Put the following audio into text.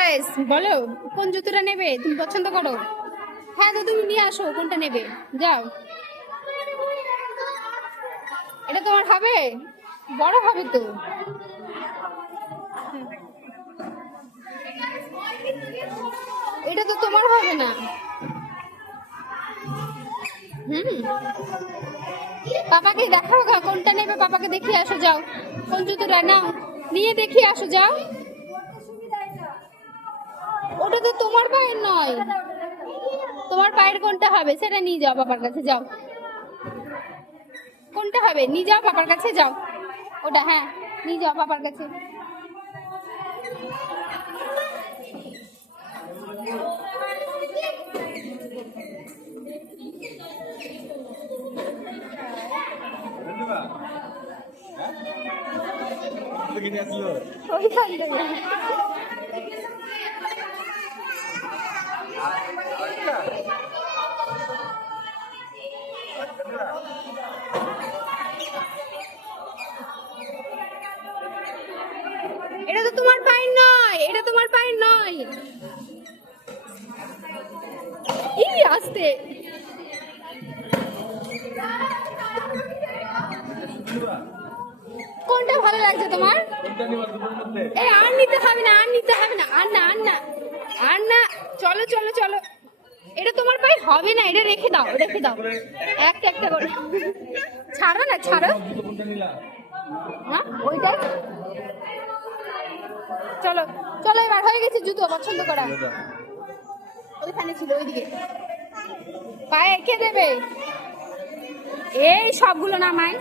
Choice বলো, কোন জুতোটা নেবে তুমি পছন্দ করো? হ্যাঁ তো তুমি নিয়ে আসো, কোনটা নেবে? যাও, এটা তোমার হবে, বড় হবে তো। এটা তো তোমার হবে না। পাপাকে দেখাও গা, কোনটা নেবে পাপাকে দেখিয়ে আসো, যাও কোন জুতোটা নাও, নিয়ে দেখিয়ে আসো, যাও। ওটা তো তোমার পায়ের নয়, তোমার পায়ের কোনটা হবে সেটা নিয়ে যাও পাপার কাছে, যাও। কোনটা হবে নিয়ে যাও পাপার কাছে, যাও। ওটা হ্যাঁ, নিয়ে যাও পাপার কাছে। ওইখান থেকে এটা তো তোমার পায়ের নয়, এটা তোমার পায়ের নয়। এই আস্তে, কোনটা ভালো লাগছে তোমার? এই আর নিতে হবে না, আর নিতে হবে না, আর না, আর না, আর না, চলো চলো চলো। এটা তোমার পায়ে হবে না, এটা রেখে দাও, রেখে দাও, একটা একটা করে ছাড়ো না, ছাড়ো না ওইটা। চলো চলো, এবার হয়ে গেছে জুতো পছন্দ করা, ওইখানে ছিল ওইদিকে। পায়ে কে দেবে? এই সবগুলো নামাই।